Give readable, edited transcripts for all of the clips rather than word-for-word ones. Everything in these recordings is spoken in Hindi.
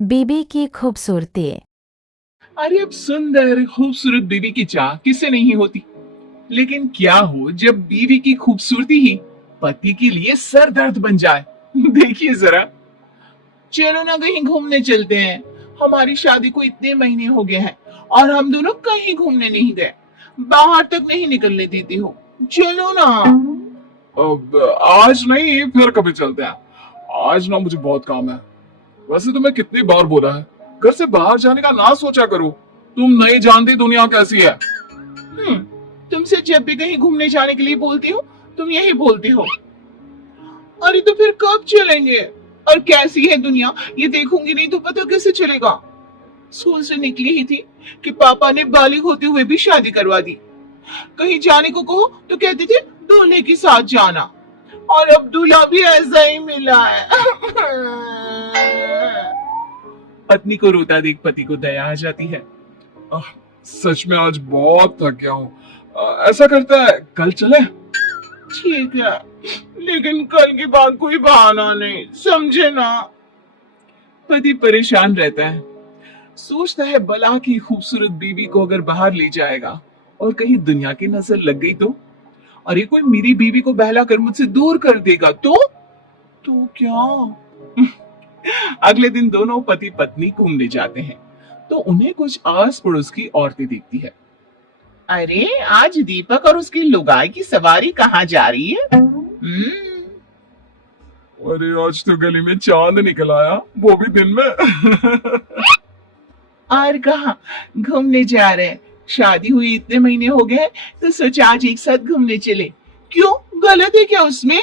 बीबी की खूबसूरती। अरे अब सुंदर खूबसूरत बीवी की चाह किसे नहीं होती। लेकिन क्या हो जब बीवी की खूबसूरती ही पति के लिए सर दर्द बन जाए। देखिए जरा, चलो ना कहीं घूमने चलते हैं। हमारी शादी को इतने महीने हो गए हैं और हम दोनों कहीं घूमने नहीं गए। बाहर तक नहीं निकलने देती हो। चलो ना। अब आज नहीं, फिर कभी चलते हैं। आज ना मुझे बहुत काम है। वैसे तुम्हें कितनी बार बोला है घर से बाहर जाने का ना सोचा करो। तुम नहीं जानती दुनिया कैसी है। तुमसे जब भी कहीं घूमने जाने के लिए बोलती हूँ तुम यही बोलती हो। अरे तो फिर कब चलेंगे? और कैसी है दुनिया ये देखूंगी नहीं तो पता कैसे चलेगा। स्कूल से निकली ही थी कि पापा ने बालिग होते हुए भी शादी करवा दी। कहीं जाने को कहो तो कहते थे दूल्हे के साथ जाना। और अब दूल्हा भी ऐसा ही मिला है। पत्नी को रोता देख पति को दया आ जाती है। सच में आज बहुत थक गया हूँ। ऐसा करता है कल चले। ठीक है, लेकिन कल के बाद कोई बहाना नहीं, समझे ना। पति परेशान रहता है। सोचता है भला की खूबसूरत बीवी को अगर बाहर ले जाएगा और कहीं दुनिया की नजर लग गई तो। अरे कोई मेरी बीवी को बहला कर मुझसे दूर कर देगा तो क्या। अगले दिन दोनों पति पत्नी घूमने जाते हैं तो उन्हें कुछ आस पड़ोस की औरतें दिखती है। अरे आज दीपक और उसकी लुगाई की सवारी कहाँ जा रही है? अरे आज तो गली में चांद निकल आया, वो भी दिन में। और कहाँ घूमने जा रहे हैं? शादी हुई इतने महीने हो गए तो सोचा आज एक साथ घूमने चले। क्यों, गलत है क्या उसमें?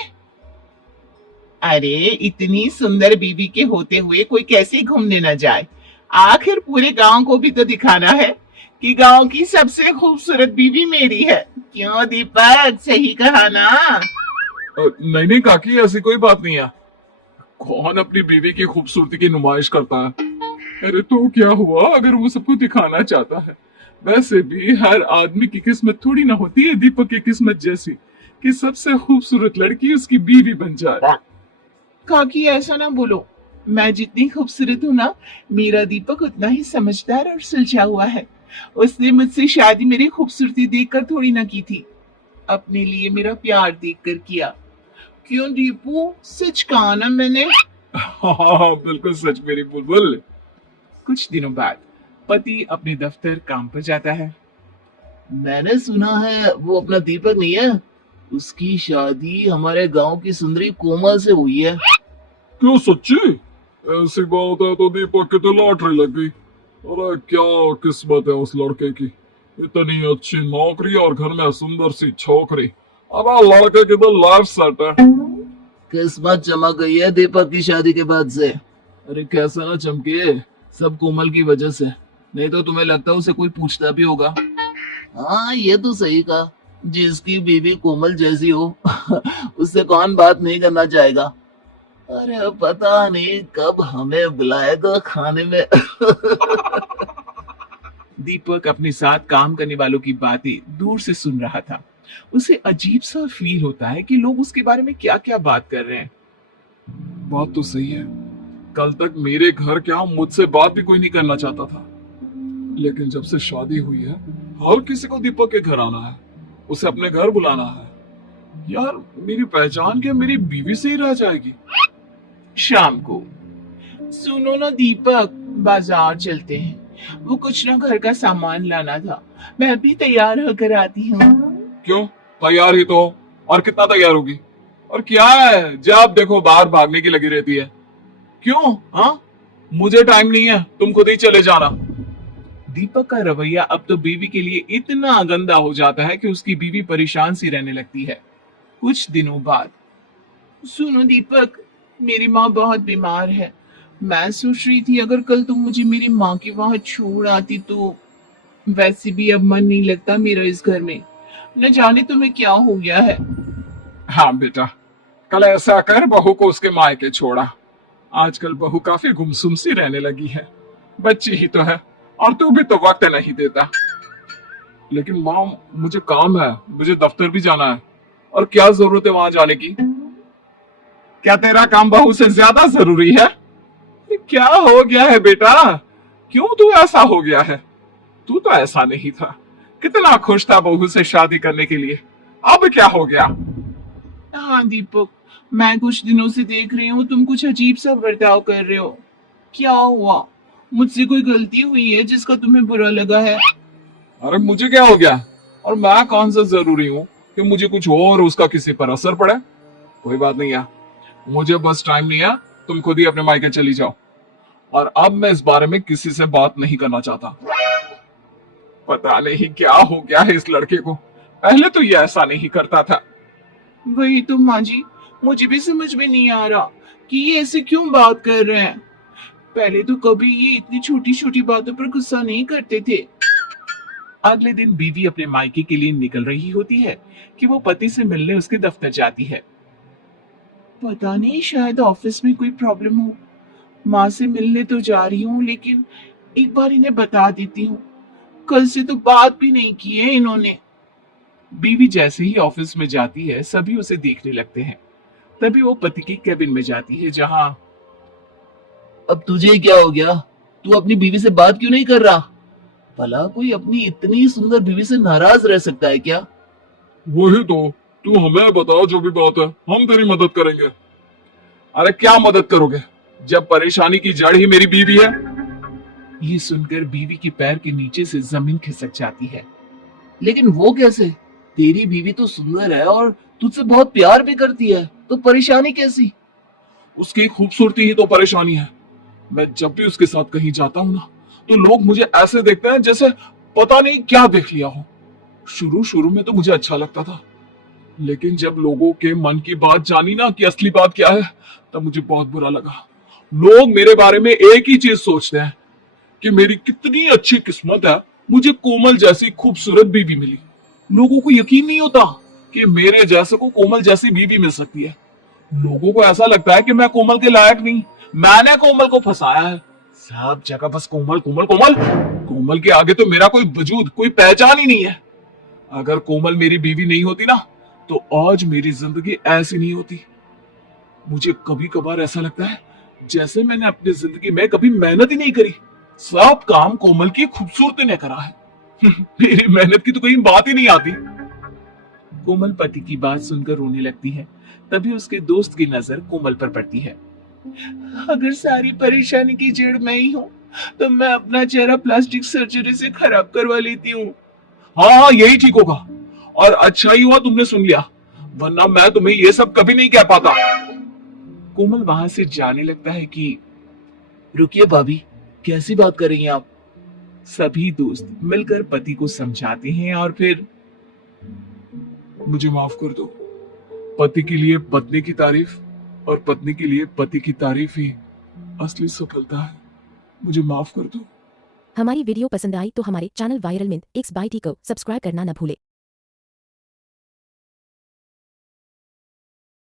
अरे इतनी सुंदर बीवी के होते हुए कोई कैसे घूमने न जाए। आखिर पूरे गांव को भी तो दिखाना है कि गांव की सबसे खूबसूरत बीवी मेरी है। क्यों दीपक, सही कहा ना? नहीं नहीं काकी, ऐसी कोई बात नहीं है। कौन अपनी बीवी की खूबसूरती की नुमाइश करता है? अरे तो क्या हुआ अगर वो सबको दिखाना चाहता है। वैसे भी हर आदमी की किस्मत थोड़ी ना होती है दीपक की किस्मत जैसी कि सबसे खूबसूरत लड़की उसकी बीवी बन जाए। काकी ऐसा ना बोलो। मैं जितनी खूबसूरत हूँ ना, मेरा दीपक उतना ही समझदार और सुलझा हुआ है। उसने मुझसे शादी मेरी खूबसूरती देखकर थोड़ी ना की थी, अपने लिए मेरा प्यार देखकर किया। क्यों दीपू, सच कहा ना मैंने? हाँ बिल्कुल सच मेरी बुलबुल। कुछ दिनों बाद पति अपने दफ्तर काम पर जाता है। मैंने सुना है वो अपना दीपक नहीं है, उसकी शादी हमारे गांव की सुंदरी कोमल से हुई है। क्यों सच्ची? ऐसी बात है तो दीपक की तो लॉटरी लग गई। अरे क्या किस्मत है उस लड़के की, इतनी अच्छी नौकरी और घर में सुंदर सी छोकरी। अरे लड़के की तो लाइफ सेट है। किस्मत चमक गई है दीपक की शादी के बाद से। अरे कैसा ना चमके, सब कोमल की वजह से। नहीं तो तुम्हें लगता है उसे कोई पूछता भी होगा? हाँ ये तो सही कहा, जिसकी बीवी कोमल जैसी हो उससे कौन बात नहीं करना चाहेगा। अरे पता नहीं कब हमें बुलाएगा खाने में। दीपक अपने साथ काम करने वालों की बातें दूर से सुन रहा था। उसे अजीब सा फील होता है कि लोग उसके बारे में क्या क्या बात कर रहे हैं। बात तो सही है, कल तक मेरे घर क्या मुझसे बात भी कोई नहीं करना चाहता था, लेकिन जब से शादी हुई है हर किसी को दीपक के घर आना है, उसे अपने घर बुलाना है। यार मेरी पहचान क्या मेरी बीवी से ही रह जाएगी? शाम को, सुनो ना दीपक, बाजार चलते हैं। वो कुछ ना घर का सामान लाना था, मैं भी तैयार होकर आती हूँ। क्यों, तैयार ही तो, और कितना तैयार होगी? और क्या है जब देखो बाहर भागने की लगी रहती है। क्यों? हाँ मुझे टाइम नहीं है, तुम खुद ही चले जाना। दीपक का रवैया अब तो बीवी के लिए इतना गंदा हो जाता है कि उसकी बीवी परेशान सी रहने लगती है। कुछ दिनों बाद, सुनो दीपक, मेरी माँ बहुत बीमार है। मैं सोच रही थी अगर कल तुम मुझे मेरी माँ के वहां छोड़ आती तो। वैसे भी अब मन नहीं लगता मेरा इस घर में, न जाने तुम्हें क्या हो गया है। हाँ बेटा, कल ऐसा कर बहू को उसके मायके छोड़ा। आजकल बहू काफी गुमसुम सी रहने लगी है, बच्ची ही तो है और तू भी तो वक्त नहीं देता। लेकिन माँ मुझे काम है, मुझे दफ्तर भी जाना है। और क्या जरूरत है वहां जाने की? क्या तेरा काम बहू से ज्यादा जरूरी है? ये क्या हो गया है बेटा? क्यों तू ऐसा हो गया है? तू तो ऐसा नहीं था, कितना खुश था बहू से शादी करने के लिए। अब क्या हो गया? हाँ दीपक, मैं कुछ दिनों से देख रही हूँ तुम कुछ अजीब सा बर्ताव कर रहे हो। क्या हुआ? मुझसे कोई गलती हुई है जिसका तुम्हें बुरा लगा है? अरे मुझे क्या हो गया? और मैं कौन सा जरूरी हूँ कि मुझे कुछ हो और उसका किसी पर असर पड़े? कोई बात नहीं है, मुझे बस टाइम नहीं है। तुम खुद ही अपने मायके चली जाओ, और अब मैं इस बारे में किसी से बात नहीं करना चाहता। पता नहीं क्या हो गया है इस लड़के को, पहले तो ये ऐसा नहीं करता था। वही तो माँ जी, मुझे भी समझ में नहीं आ रहा कि ये ऐसे क्यों बात कर रहे हैं। पहले तो कभी ये इतनी छोटी छोटी बातों पर गुस्सा नहीं करते थे। अगले दिन बीवी अपने मायके के लिए निकल रही होती है कि वो पति से मिलने उसके दफ्तर जाती है। पता नहीं, शायद ऑफिस में कोई प्रॉब्लम हो। माँ से मिलने तो जा रही हूँ, लेकिन एक बार इन्हें बता देती हूँ। कल से तो बात भी नहीं की है इन्होंने। बीवी जैसे ही ऑफिस में जाती है, सभी उसे देखने लगते हैं। तभी वो पति की केबिन में जाती है, जहां अब तुझे क्या हो गया? तू अपनी बीवी से बात क्यों नहीं कर रहा? भला कोई अपनी इतनी सुंदर बीवी से नाराज रह सकता है क्या? वही तो, तू हमें बता, जो भी बात है हम तेरी मदद करेंगे। अरे क्या मदद करोगे, जब परेशानी की जड़ ही मेरी बीवी है। ये सुनकर बीवी के पैर के नीचे से जमीन खिसक जाती है। लेकिन वो कैसे? तेरी बीवी तो सुंदर है और तुझसे बहुत प्यार भी करती है, तो परेशानी कैसी? उसकी खूबसूरती ही तो परेशानी है। मैं जब भी उसके साथ कहीं जाता हूँ ना, तो लोग मुझे ऐसे देखते हैं जैसे पता नहीं क्या देख लिया हो। शुरू शुरू में तो मुझे अच्छा लगता था, लेकिन जब लोगों के मन की बात जानी ना कि असली बात क्या है, तब मुझे बहुत बुरा लगा। लोग मेरे बारे में एक ही चीज सोचते हैं कि मेरी कितनी अच्छी किस्मत है, मुझे कोमल जैसी खूबसूरत बीवी मिली। लोगों को यकीन नहीं होता कि मेरे जैसे को कोमल जैसी बीवी मिल सकती है। लोगों को ऐसा लगता है कि मैं कोमल के लायक नहीं, मैंने कोमल को फंसाया है। सब जगह बस कोमल कोमल कोमल। कोमल के आगे तो मेरा कोई वजूद, कोई पहचान ही नहीं है। अगर कोमल मेरी बीवी नहीं होती ना, तो आज मेरी जिंदगी ऐसी नहीं होती। मुझे कभी कभार ऐसा लगता है जैसे मैंने अपनी जिंदगी में कभी मेहनत ही नहीं करी, सब काम कोमल की खूबसूरती ने करा है। मेरी मेहनत की तो कहीं बात ही नहीं आती। कोमल पति की बात सुनकर रोने लगती है। तभी उसके दोस्त की नजर कोमल पर पड़ती है। अगर सारी परेशानी की जड़ मैं ही हूँ, तो मैं अपना चेहरा प्लास्टिक सर्जरी से खराब करवा लेती हूँ। हाँ हाँ, यही ठीक होगा, और अच्छा ही हुआ तुमने सुन लिया, वरना मैं तुम्हें ये सब कभी नहीं कह पाता। कोमल वहां से जाने लगता है कि रुकिए भाभी, कैसी बात कर रही हैं आप? सभी दोस्त मिलकर पति को समझाते हैं और फिर मुझे माफ कर दो। पति के लिए पत्नी की तारीफ और पत्नी के लिए पति की तारीफ ही असली सफलता है। मुझे माफ कर दो। हमारी वीडियो पसंद आई तो हमारे channel viral mint X by T को सब्सक्राइब करना न भूले।